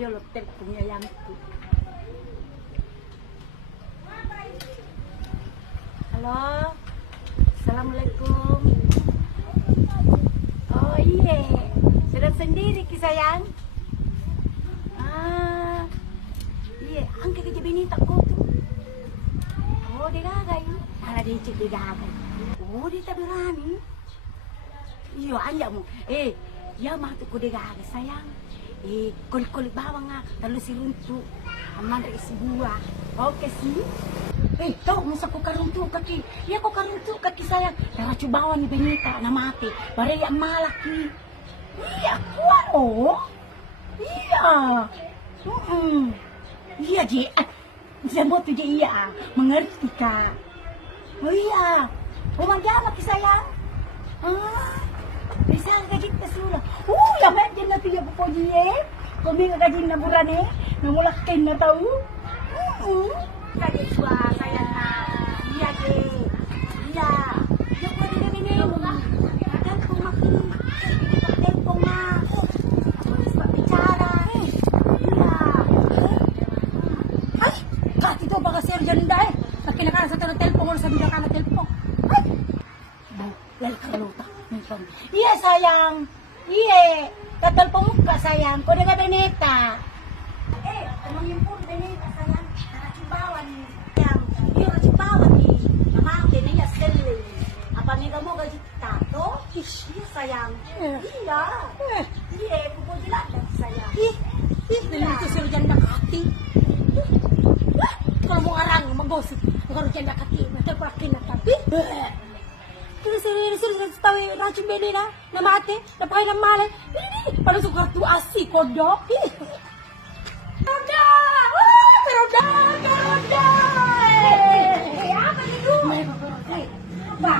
dia lo teleponnya yang itu. Halo, assalamualaikum. Oh iya, sedang sendiri ki sayang. Iya, angkat kerja bini tak kau tu. Oh dia gagai, kalau dia cek dia gagai. Oh dia tak berani. Iya anjakmu. Ya mah tu kau dia gagai sayang. Kulit bawang ah, lalu si runtuh. Aman dari sebuah. Oke sih. Tahu masa ko karuntu kaki. Ya ko karuntu kaki sayang. Tara cubawan ni Benita na mati. Bare yang malaki. Iya kuat oh. Iya. Iya je. Semua tu je iya. Mengerti kak. Oh iya. Memang jalan kaki sayang. Bisa gaji kita sudah. Yang main je nanti dia puji kami gaji na burane. Namulakin na tahu. Gaji tua sayang na. Iya je. Iya. Dia kau dia ini. Ada pemakin. Ada pemah. Sebab bicara. Iya. Ay, kati tu baka serjan dah. Tapi nak sa tanong telepon mo sa bida ka na telepon. Ay. Lal kaluta. Iya sayang. Iya. Telepon mo ka sayang. Kau dengan Benita. Temangin pun Benita sayang. Nakacibawan yang. Iya nakacibawan ni. Namang din niya seli. Apa ni kamu gaji tato? Iya sayang. Iya. Iya. Pupul jelas sayang. Benita serjan nakati. Kalau mau orang menggosip. Serjan nakati. Nanti perakin nakati. Sila tahu racun beli na mati, napakai ng malay. Ini paano suka tu asi kodok. Roda! Roda! Roda! Apa itu? Apa?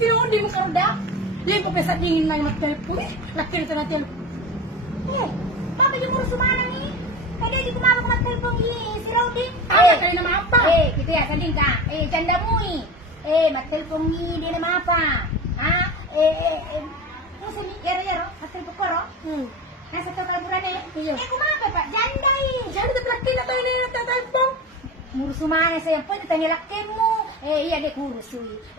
Si Odi mo karoda. Lipo pesa dingin may magtelepon. Laki na telepon. Papa yung muro sumana ni. Kaya di kumama ko magtelepon si Rodi. Ay, kayo na maapa. Gitu ya, sanding ka. Janda mo magtelepon ni dia nama apa? Masa ni yaro magtelepon ko ro? Nasa to kaburan kumapa pak jandai. Janda tu laki na to ini nagtelepon. Ngurus sumana sa yang penting tanya laki mo. Iya dek ngurus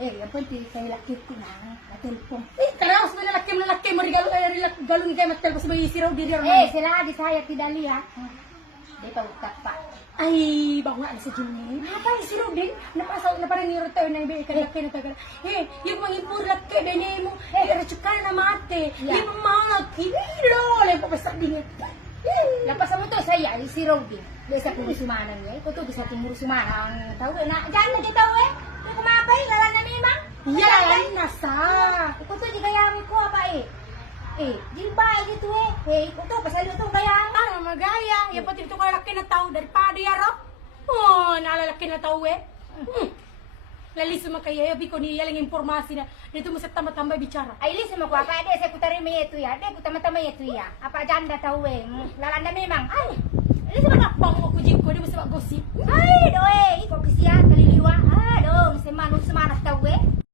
yang penting tanya laki ko na telepon. Karaos na laki mo galon kay magtelepon sa isiraw di ro. Sila di saya tidak lihat. Dia tahu tak pak. Ay, bago nga sa Jimmy. Apa yung si Robin? Napasok na parang nirotaw na ibigay ka laki na tagal. Yung mga ipulat ka, dahil mo, ratsukan na mate. Yung mga kililo, lang papasak din ito. Lapasan mo to, saya, si Robin. Dahil sa pumusumanan niya. Ito to, sa pumusumanan. Ang tawag na, dyan na dito Yung kumapay, lalan na memang. Lalan na sa. Ito to, di kayami ko, apa di bahay gitu ito to, pasalo to kaya magaya. Yung pati ito kalaki na tao, daripada yaro. Nalalaki na tao Lalis mo kaya, yabi ko niya lang informasi na dito mo sa tama-tama bicara. Ay, lis mo ko, apa ade, saya putari may ito ya, ade, tama-tama ito ya. Apa janda tao lalanda memang. Ay, lis mo nakapang mo kujik ko, di mo sa gosip. Ay, doe, ikaw kisiya, kaliliwa. Do, semanu semanas tao